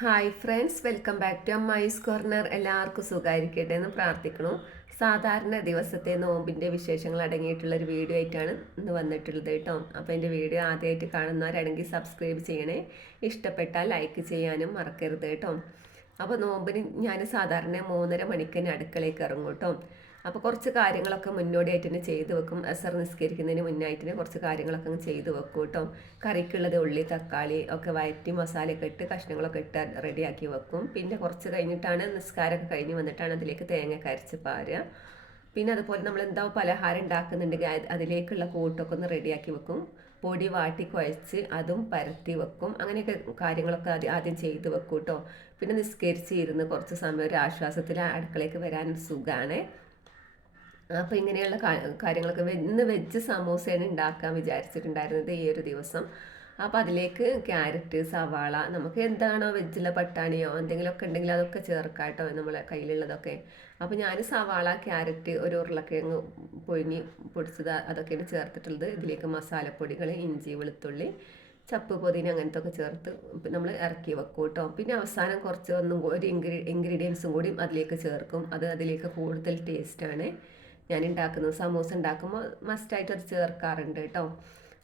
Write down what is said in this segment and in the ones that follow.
Hi friends welcome back to Ammai's corner എല്ലാവർക്കും സുഖമായിരിക്കട്ടെ എന്ന് പ്രാർത്ഥിക്കണു സാധാരണ ദിവസത്തെ നോമ്പിന്റെ വിശേഷങ്ങൾ അടങ്ങിയിട്ടുള്ള ഒരു വീഡിയോ ആയിട്ടാണ് ഇന്ന് വന്നിട്ടുള്ളത് കേട്ടോ. അപ്പോൾ എന്റെ വീഡിയോ ആദ്യമായിട്ട് കാണുന്നവരാണെങ്കിൽ സബ്സ്ക്രൈബ് ചെയ്യണേ. ഇഷ്ടപ്പെട്ടാൽ ലൈക്ക് ചെയ്യാനും മറക്കരുത് കേട്ടോ. അപ്പോൾ നോമ്പിന് ഞാൻ സാധാരണ മൂന്നര മണിക്ക് തന്നെ അടുക്കളയ്ക്ക് ഇറങ്ങും കേട്ടോ. അപ്പോൾ കുറച്ച് കാര്യങ്ങളൊക്കെ മുന്നോടിയായിട്ട് തന്നെ ചെയ്തു വെക്കും. അസർ നിസ്കരിക്കുന്നതിന് മുന്നായിട്ട് തന്നെ കുറച്ച് കാര്യങ്ങളൊക്കെ അങ്ങ് ചെയ്തു വെക്കും കേട്ടോ. കറിക്കുള്ളത് ഉള്ളി തക്കാളി ഒക്കെ വയറ്റി മസാലയൊക്കെ ഇട്ട് കഷ്ണങ്ങളൊക്കെ ഇട്ട് റെഡിയാക്കി വെക്കും. പിന്നെ കുറച്ച് കഴിഞ്ഞിട്ടാണ് നിസ്കാരമൊക്കെ കഴിഞ്ഞ് വന്നിട്ടാണ് അതിലേക്ക് തേങ്ങ കരച്ച് പാരുക പിന്നെ അതുപോലെ നമ്മൾ എന്താ പലഹാരം ഉണ്ടാക്കുന്നുണ്ടെങ്കിൽ അത് അതിലേക്കുള്ള കൂട്ടൊക്കെ ഒന്ന് റെഡിയാക്കി വെക്കും. പൊടി വാട്ടി കുഴച്ച് അതും പരത്തി വെക്കും. അങ്ങനെയൊക്കെ കാര്യങ്ങളൊക്കെ ആദ്യം ആദ്യം ചെയ്ത് വെക്കും കേട്ടോ. പിന്നെ നിസ്കരിച്ച് ഇരുന്ന് കുറച്ച് സമയം ഒരു ആശ്വാസത്തിൽ അടുക്കളയ്ക്ക് വരാൻ സുഖമാണ് അപ്പോൾ ഇങ്ങനെയുള്ള കാര്യങ്ങളൊക്കെ വെന്ന് വെജ് സമൂസയാണ് ഉണ്ടാക്കാൻ വിചാരിച്ചിട്ടുണ്ടായിരുന്നത് ഈ ഒരു ദിവസം. അപ്പോൾ അതിലേക്ക് ക്യാരറ്റ് സവാള നമുക്ക് എന്താണോ വെജിലെ പട്ടാണിയോ എന്തെങ്കിലുമൊക്കെ ഉണ്ടെങ്കിൽ അതൊക്കെ ചേർക്കാട്ടോ കേട്ടോ നമ്മളെ കയ്യിലുള്ളതൊക്കെ. അപ്പോൾ ഞാൻ സവാള ക്യാരറ്റ് ഒരു ഉരുളക്കിഴങ്ങ് പൊഴിഞ്ഞ് പൊടിച്ചത് അതൊക്കെയാണ് ചേർത്തിട്ടുള്ളത്. ഇതിലേക്ക് മസാലപ്പൊടികൾ ഇഞ്ചി വെളുത്തുള്ളി ചപ്പ് പൊതിന അങ്ങനത്തെ ഒക്കെ ചേർത്ത് നമ്മൾ ഇറക്കി വെക്കും കേട്ടോ. പിന്നെ അവസാനം കുറച്ച് ഒന്നും ഒരു ഇൻഗ്രീ ഇൻഗ്രീഡിയൻസും കൂടി അതിലേക്ക് ചേർക്കും. അത് അതിലേക്ക് കൂടുതൽ ടേസ്റ്റാണ് ഞാൻ ഉണ്ടാക്കുന്നത് സമൂസ ഉണ്ടാക്കുമ്പോൾ മസ്റ്റായിട്ട് അത് ചേർക്കാറുണ്ട് കേട്ടോ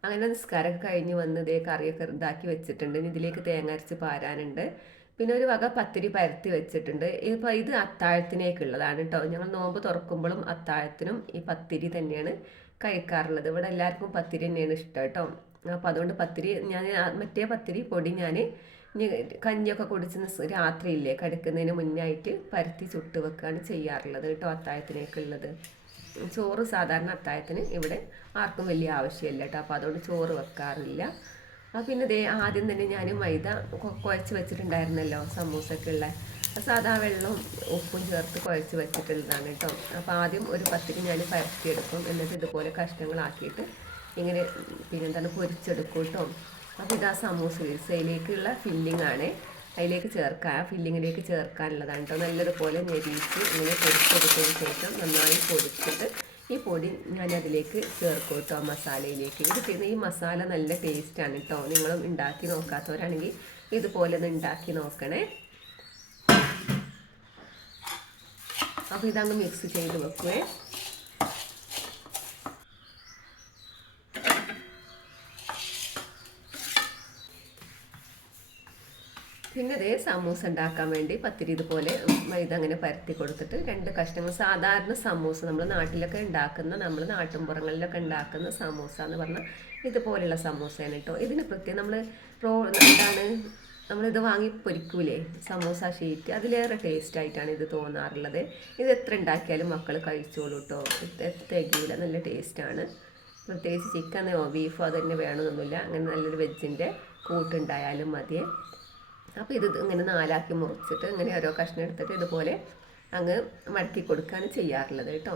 അങ്ങനെ നിസ്കാരമൊക്കെ കഴിഞ്ഞ് വന്ന് ഇതേ കറിയൊക്കെ ഇതാക്കി വെച്ചിട്ടുണ്ട്. ഇതിലേക്ക് തേങ്ങ അരച്ച് പാരാനുണ്ട്. പിന്നെ ഒരു വക പത്തിരി പരത്തി വെച്ചിട്ടുണ്ട്. ഇപ്പോൾ ഇത് അത്താഴത്തിനേക്കുള്ളതാണ് കേട്ടോ ഞങ്ങൾ നോമ്പ് തുറക്കുമ്പോഴും അത്താഴത്തിനും ഈ പത്തിരി തന്നെയാണ് കഴിക്കാറുള്ളത്. ഇവിടെ എല്ലാവർക്കും പത്തിരി തന്നെയാണ് ഇഷ്ടം കേട്ടോ അപ്പോൾ അതുകൊണ്ട് പത്തിരി ഞാൻ മറ്റേ പത്തിരി പൊടി ഞാൻ കഞ്ഞിയൊക്കെ കുടിച്ച് രാത്രിയില്ലേ കിടക്കുന്നതിന് മുന്നായിട്ട് പരത്തി ചുട്ട് വെക്കുകയാണ് ചെയ്യാറുള്ളത് കേട്ടോ അത്താഴത്തിനേക്കുള്ളത് ചോറ് സാധാരണ അത്താഴത്തിന് ഇവിടെ ആർക്കും വലിയ ആവശ്യമില്ല കേട്ടോ. അപ്പോൾ അതുകൊണ്ട് ചോറ് വെക്കാറില്ല. ആ പിന്നെ ദേ ആദ്യം തന്നെ ഞാൻ മൈദ കുഴച്ച് വെച്ചിട്ടുണ്ടായിരുന്നല്ലോ സമൂസക്കുള്ള സാധാ വെള്ളവും ഉപ്പും ചേർത്ത് കുഴച്ച് വെച്ചിട്ടുള്ളതാണ് കേട്ടോ. അപ്പോൾ ആദ്യം ഒരു പത്തിരി ഞാൻ പരത്തിയെടുക്കും. എന്നിട്ട് ഇതുപോലെ കഷ്ണങ്ങളാക്കിയിട്ട് ഇങ്ങനെ പിന്നെന്താണ് പൊരിച്ചെടുക്കും കേട്ടോ. അപ്പോൾ ഇതാ സമൂസ സയിലേക്കുള്ള ഫില്ലിംഗ് ആണ് അതിലേക്ക് ചേർക്കുക ആ ഫില്ലിങ്ങിലേക്ക് ചേർക്കാനുള്ളതാണ് കേട്ടോ. നല്ലതുപോലെ ഞെരിച്ച് ഇങ്ങനെ പൊടിച്ചെടുത്തതിന് ശേഷം നന്നായി പൊടിച്ചിട്ട് ഈ പൊടി ഞാൻ അതിലേക്ക് ചേർക്കും കേട്ടോ മസാലയിലേക്ക്. ഇത് പിന്നെ ഈ മസാല നല്ല ടേസ്റ്റാണ് കേട്ടോ. നിങ്ങളും ഉണ്ടാക്കി നോക്കാത്തവരാണെങ്കിൽ ഇതുപോലെ ഒന്ന് ഉണ്ടാക്കി നോക്കണേ. അപ്പോൾ ഇതങ്ങ് മിക്സ് ചെയ്ത് വെക്കുവേ പിന്നെ ഇതേ സമൂസ ഉണ്ടാക്കാൻ വേണ്ടി പത്തിരി ഇതുപോലെ മൈദ അങ്ങനെ പരത്തി കൊടുത്തിട്ട് രണ്ട് കഷ്ണങ്ങൾ സാധാരണ സമൂസ നമ്മൾ നാട്ടിലൊക്കെ ഉണ്ടാക്കുന്ന നമ്മൾ നാട്ടിൻപുറങ്ങളിലൊക്കെ ഉണ്ടാക്കുന്ന സമൂസ എന്ന് പറഞ്ഞാൽ ഇതുപോലെയുള്ള സമൂസയാണ് കേട്ടോ ഇതിന് പ്രത്യേകം നമ്മൾ റോ എന്താണ് നമ്മളിത് വാങ്ങി പൊരിക്കൂലേ സമൂസ ഷീറ്റ്. അതിലേറെ ടേസ്റ്റ് ആയിട്ടാണ് ഇത് തോന്നാറുള്ളത്. ഇത് എത്ര ഉണ്ടാക്കിയാലും മക്കൾ കഴിച്ചോളൂ കേട്ടോ തികയില്ല നല്ല ടേസ്റ്റാണ് പ്രത്യേകിച്ച് ചിക്കനോ ബീഫോ അത് തന്നെ വേണമെന്നൊന്നുമില്ല അങ്ങനെ നല്ലൊരു വെജിന്റെ കൂട്ടുണ്ടായാലും മതിയേ. അപ്പോൾ ഇത് ഇങ്ങനെ നാലാക്കി മുറിച്ചിട്ട് ഇങ്ങനെ ഓരോ കഷ്ണം എടുത്തിട്ട് ഇതുപോലെ അങ്ങ് മടക്കി കൊടുക്കുകയാണ് ചെയ്യാറുള്ളത് കേട്ടോ.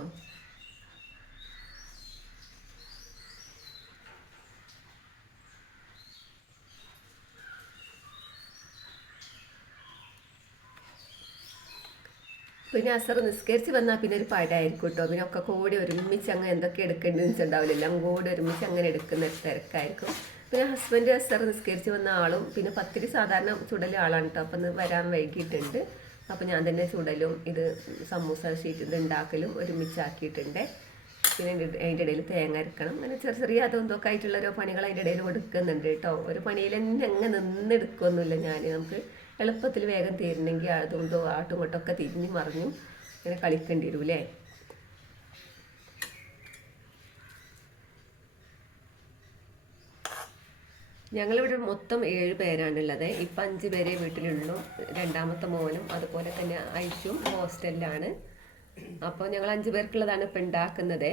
പിന്നെ അസർ നിസ്കരിച്ച് വന്നാൽ പിന്നെ ഒരു പടമായിരിക്കും കേട്ടോ. പിന്നെ ഒക്കെ കൂടി ഒരുമിച്ച് അങ്ങ് എന്തൊക്കെ എടുക്കേണ്ടതെന്ന് വെച്ചിട്ടുണ്ടാവില്ല എല്ലാം കൂടി ഒരുമിച്ച് അങ്ങനെ എടുക്കുന്ന തിരക്കായിരിക്കും. പിന്നെ ഹസ്ബൻഡ് അസർ നിസ്കരിച്ച് വന്ന ആളും പിന്നെ പത്തിരി സാധാരണ ചുടൽ ആളാണ് കേട്ടോ അപ്പം വരാൻ വൈകിട്ടുണ്ട് അപ്പം ഞാൻ തന്നെ ചുടലും ഇത് സമൂസ ഷീറ്റ് ഇത് ഉണ്ടാക്കലും ഒരുമിച്ചാക്കിയിട്ടുണ്ട്. പിന്നെ അതിന്റെ ഇടയിൽ തേങ്ങ അരക്കണം. അങ്ങനെ ചെറിയ ചെറിയ അതും ഇതൊക്കെ ആയിട്ടുള്ള ഓരോ പണികൾ അതിന്റെ ഇടയിൽ കൊടുക്കുന്നുണ്ട് കേട്ടോ ഒരു പണിയിൽ തന്നെ അങ്ങ് നിന്നെടുക്കുമൊന്നുമില്ല ഞാൻ. നമുക്ക് എളുപ്പത്തിൽ വേഗം തീരണമെങ്കിൽ അതും ഇതും ആട്ടും കൊട്ടൊക്കെ തിരിഞ്ഞ് മറിഞ്ഞും ഇങ്ങനെ കളിക്കേണ്ടി വരൂലേ ഞങ്ങളിവിടെ മൊത്തം ഏഴ് പേരാണുള്ളത് ഇപ്പം അഞ്ച് പേരെ വീട്ടിലുള്ളൂ. രണ്ടാമത്തെ മോനും അതുപോലെ തന്നെ ഐഷും ഹോസ്റ്റലിലാണ്. അപ്പോൾ ഞങ്ങൾ അഞ്ച് പേർക്കുള്ളതാണ് ഇപ്പം ഉണ്ടാക്കുന്നത്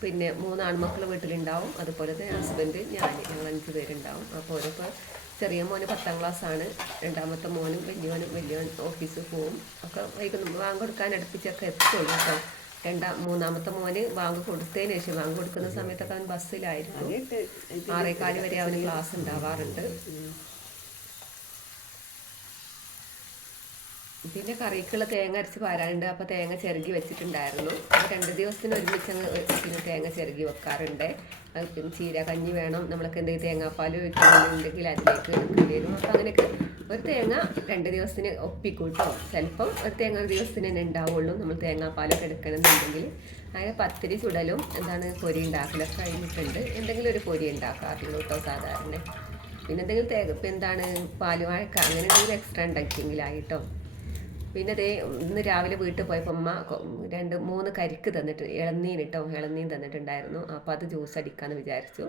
പിന്നെ മൂന്ന് ആൺമക്കൾ വീട്ടിലുണ്ടാവും. അതുപോലെ തന്നെ ഹസ്ബൻഡ് ഞാൻ ഞങ്ങൾ അഞ്ച് പേരുണ്ടാവും. അപ്പോൾ ഓരോപ്പോൾ ചെറിയ മോന് പത്താം ക്ലാസ്സാണ്. രണ്ടാമത്തെ മോനും വലിയവനും വലിയവൻ ഓഫീസിൽ പോവും. ഒക്കെ വൈകുന്നു വാങ്ങി കൊടുക്കാൻ അടുപ്പിച്ചൊക്കെ എത്തുള്ളൂ കേട്ടോ രണ്ടാം മൂന്നാമത്തെ മോന് വാങ്ങ് കൊടുത്തതിന് ശേഷം വാങ്ങ് കൊടുക്കുന്ന സമയത്തൊക്കെ അവൻ ബസ്സിലായിരിക്കും. ആറേക്കാൽ വരെ അവന് ക്ലാസ് ഉണ്ടാവാറുണ്ട്. പിന്നെ കറിക്കുള്ള തേങ്ങ അരച്ച് പാരാനുണ്ട്. അപ്പോൾ തേങ്ങ ചിരകി വെച്ചിട്ടുണ്ടായിരുന്നു. അപ്പോൾ രണ്ട് ദിവസത്തിന് ഒരുമിച്ച് അങ്ങ് പിന്നെ തേങ്ങ ചിരകി വെക്കാറുണ്ട്. ചീര കഞ്ഞി വേണം. നമ്മളൊക്കെ എന്തെങ്കിലും തേങ്ങാപ്പാൽ ഒഴിക്കുന്നുണ്ടെങ്കിൽ അതിലേക്ക് എടുക്കേണ്ടി വരും അപ്പോൾ അങ്ങനെയൊക്കെ ഒരു തേങ്ങ രണ്ട് ദിവസത്തിന് ഒപ്പിക്കും കേട്ടോ ചിലപ്പം ഒരു തേങ്ങ ഒരു ദിവസത്തിന് തന്നെ ഉണ്ടാവുള്ളൂ. നമ്മൾ തേങ്ങാപ്പാലൊക്കെ എടുക്കണമെന്നുണ്ടെങ്കിൽ. അങ്ങനെ പത്തിരി ചുടലും എന്താണ് പൊരി ഉണ്ടാക്കലൊക്കെ കഴിഞ്ഞിട്ടുണ്ട്. എന്തെങ്കിലും ഒരു പൊരി ഉണ്ടാക്കാറുള്ളൂ കേട്ടോ സാധാരണ. പിന്നെ എന്തെങ്കിലും തേങ്ങ ഇപ്പം എന്താണ് പാൽ വാഴക്ക അങ്ങനെ എന്തെങ്കിലും എക്സ്ട്രാ ഉണ്ടാക്കിയെങ്കിലായിട്ടോ പിന്നെ അതേ ഇന്ന് രാവിലെ വീട്ടിൽ പോയപ്പോൾ അമ്മ രണ്ട് മൂന്ന് കരിക്ക് തന്നിട്ട് ഇളനീൻ കേട്ടോ ഇളനീൻ തന്നിട്ടുണ്ടായിരുന്നു. അപ്പോൾ അത് ജ്യൂസ് അടിക്കാമെന്ന് വിചാരിച്ചു.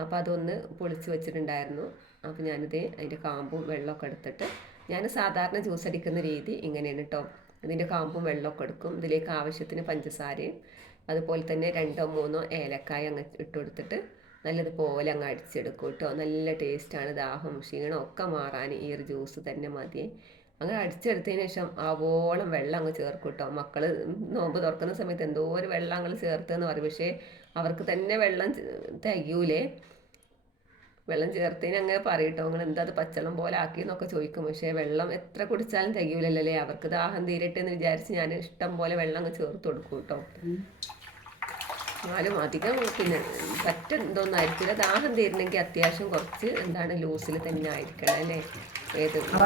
അപ്പോൾ അതൊന്ന് പൊളിച്ച് വെച്ചിട്ടുണ്ടായിരുന്നു. അപ്പോൾ ഞാനിത് അതിന്റെ കാമ്പും വെള്ളമൊക്കെ എടുത്തിട്ട് ഞാൻ സാധാരണ ജ്യൂസ് അടിക്കുന്ന രീതി ഇങ്ങനെയാണ് കേട്ടോ ഇതിന്റെ കാമ്പും വെള്ളമൊക്കെ എടുക്കും. ഇതിലേക്ക് ആവശ്യത്തിന് പഞ്ചസാരയും അതുപോലെ തന്നെ രണ്ടോ മൂന്നോ ഏലക്കായ അങ്ങ് ഇട്ട് കൊടുത്തിട്ട് നല്ലതുപോലെ അങ്ങ് അടിച്ചെടുക്കും കേട്ടോ നല്ല ടേസ്റ്റാണ് ദാഹം ക്ഷീണം ഒക്കെ മാറാൻ ഈ ഒരു ജ്യൂസ് തന്നെ മതി അങ്ങനെ അടിച്ചെടുത്തതിന് ശേഷം ആവോളം വെള്ളം അങ്ങ് ചേർക്കും കേട്ടോ മക്കൾ നോമ്പ് തുറക്കുന്ന സമയത്ത് എന്തോ ഒരു വെള്ളം അങ്ങ് ചേർത്തെന്ന് പറയും. പക്ഷേ അവർക്ക് തന്നെ വെള്ളം തികയൂലേ. വെള്ളം ചേർത്തതിന് അങ്ങനെ പറയും കേട്ടോ നിങ്ങൾ എന്താ അത് പച്ചളം പോലെ ആക്കി എന്നൊക്കെ ചോദിക്കും. പക്ഷേ വെള്ളം എത്ര കുടിച്ചാലും തികയൂലല്ലേ അവർക്ക് ദാഹം തീരട്ടെ എന്ന് വിചാരിച്ച് ഞാൻ ഇഷ്ടം പോലെ വെള്ളം അങ്ങ് ചേർത്ത് കൊടുക്കും കേട്ടോ. എന്നാലും അധികം പിന്നെ പറ്റ ആയിരിക്കില്ല ദാഹം തീരണമെങ്കിൽ അത്യാവശ്യം കുറച്ച് എന്താണ് ലൂസിൽ തന്നെ ആയിരിക്കണം അല്ലേ? ഏത് അപ്പം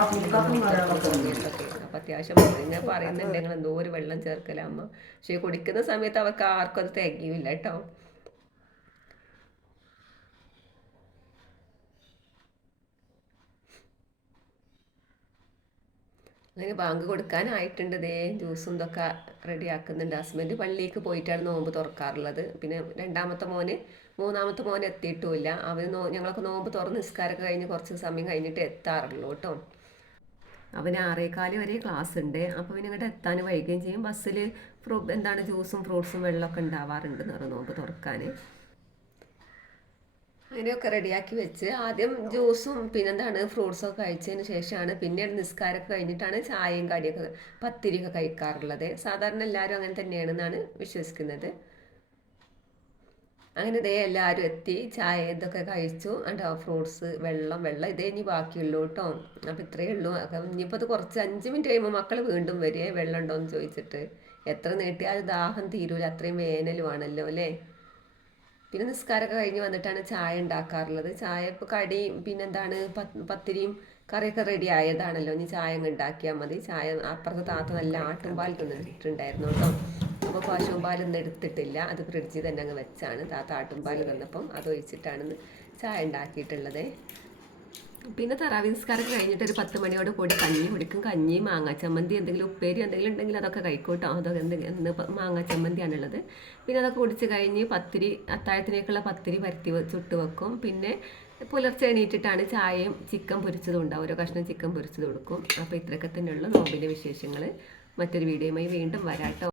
അത്യാവശ്യം ഇങ്ങനെ പറയുന്നുണ്ട് നിങ്ങൾ എന്തോ ഒരു വെള്ളം ചേർക്കലാമ്മ. പക്ഷേ കുടിക്കുന്ന സമയത്ത് അവർക്ക് ആർക്കും അത് തികയില്ല കേട്ടോ. അങ്ങനെ ബാങ്ക് കൊടുക്കാനായിട്ടുണ്ട് ദേ. ജ്യൂസും ഇതൊക്കെ റെഡി ആക്കുന്നുണ്ട്. ഹസ്ബൻഡ് പള്ളിക്ക് പോയിട്ടാണ് നോമ്പ് തുറക്കാറുള്ളത്. പിന്നെ രണ്ടാമത്തെ മോന് മൂന്നാമത്തെ മോൻ എത്തിയിട്ടുമില്ല. അവർ നോ ഞങ്ങളൊക്കെ നോമ്പ് തുറന്ന് നിസ്കാരമൊക്കെ കഴിഞ്ഞ് കുറച്ച് സമയം കഴിഞ്ഞിട്ട് എത്താറുള്ളൂ കേട്ടോ. അവന് ആറേക്കാൽ വരെ ക്ലാസ് ഉണ്ട്. അപ്പോൾ പിന്നെ ഇങ്ങോട്ട് എത്താൻ വൈകുകയും ചെയ്യും. ബസ്സിൽ ഫ്രൂ എന്താണ് ജ്യൂസും ഫ്രൂട്ട്സും വെള്ളമൊക്കെ ഉണ്ടാവാറുണ്ട് നോമ്പ് തുറക്കാൻ. അങ്ങനെയൊക്കെ റെഡിയാക്കി വെച്ച് ആദ്യം ജ്യൂസും പിന്നെന്താണ് ഫ്രൂട്ട്സും ഒക്കെ കഴിച്ചതിന് ശേഷമാണ് പിന്നീട് നിസ്കാരമൊക്കെ കഴിഞ്ഞിട്ടാണ് ചായയും കടിയൊക്കെ പത്തിരിയൊക്കെ കഴിക്കാറുള്ളത്. സാധാരണ എല്ലാവരും അങ്ങനെ തന്നെയാണെന്നാണ് വിശ്വസിക്കുന്നത്. അങ്ങനെ ഇതേ എല്ലാവരും എത്തി ചായ ഇതൊക്കെ കഴിച്ചു. കേട്ടോ ഫ്രൂട്ട്സ് വെള്ളം വെള്ളം ഇതേ ഇനി ബാക്കിയുള്ളൂ കേട്ടോ. അപ്പോൾ ഇത്രയേ ഉള്ളൂ. ഇനിയിപ്പോൾ അത് കുറച്ച് അഞ്ച് മിനിറ്റ് കഴിയുമ്പോൾ മക്കൾ വീണ്ടും വരികയെ. വെള്ളം ഉണ്ടോ എന്ന് ചോദിച്ചിട്ട്. എത്ര നീട്ടിയാൽ ദാഹം തീരൂല. അത്രയും വേനലുമാണല്ലോ അല്ലേ? പിന്നെ നിസ്കാരമൊക്കെ കഴിഞ്ഞ് വന്നിട്ടാണ് ചായ ഉണ്ടാക്കാറുള്ളത്. ചായ ഇപ്പോൾ കടിയും പിന്നെന്താണ് പത്തിരിയും കറിയൊക്കെ റെഡി ആയതാണല്ലോ. ഇനി ചായ അങ്ങ് ഉണ്ടാക്കിയാൽ മതി. ചായ അപ്പുറത്തെ താത്ത നല്ല ആട്ടുംപാൽ തന്നിട്ടുണ്ടായിരുന്നു കേട്ടോ. അപ്പോൾ പശുവും എടുത്തിട്ടില്ല. അത് ഫ്രിഡ്ജിൽ തന്നെ അങ്ങ് വെച്ചാണ്. താത്ത ആട്ടുംപാൽ തന്നപ്പം അത് ഒഴിച്ചിട്ടാണ് ചായ ഉണ്ടാക്കിയിട്ടുള്ളത്. പിന്നെ തറാവി കഴിഞ്ഞിട്ട് ഒരു പത്ത് മണിയോട് കൂടി കഞ്ഞി കുടിക്കും. കഞ്ഞി മാങ്ങ ചമ്മന്തി എന്തെങ്കിലും ഉപ്പേരി എന്തെങ്കിലും ഉണ്ടെങ്കിൽ അതൊക്കെ കഴിക്കൂട്ടോ. അതൊക്കെ എന്തെങ്കിലും മാങ്ങ ചമ്മന്തിയാണുള്ളത് പിന്നെ അതൊക്കെ കുടിച്ച് കഴിഞ്ഞ് പത്തിരി അത്താഴത്തിനേക്കുള്ള പത്തിരി പരത്തി ചുട്ട് വെക്കും. പിന്നെ പുലർച്ചെ എണീറ്റിട്ടാണ് ചായയും ചിക്കൻ പൊരിച്ചതും ഉണ്ടാവും. ഓരോ കഷ്ണം ചിക്കൻ പൊരിച്ചത് കൊടുക്കും. അപ്പോൾ ഇത്രയൊക്കെ തന്നെയുള്ള നോമ്പിന്റെ വിശേഷങ്ങൾ മറ്റൊരു വീഡിയോയുമായി വീണ്ടും വരാട്ടോ.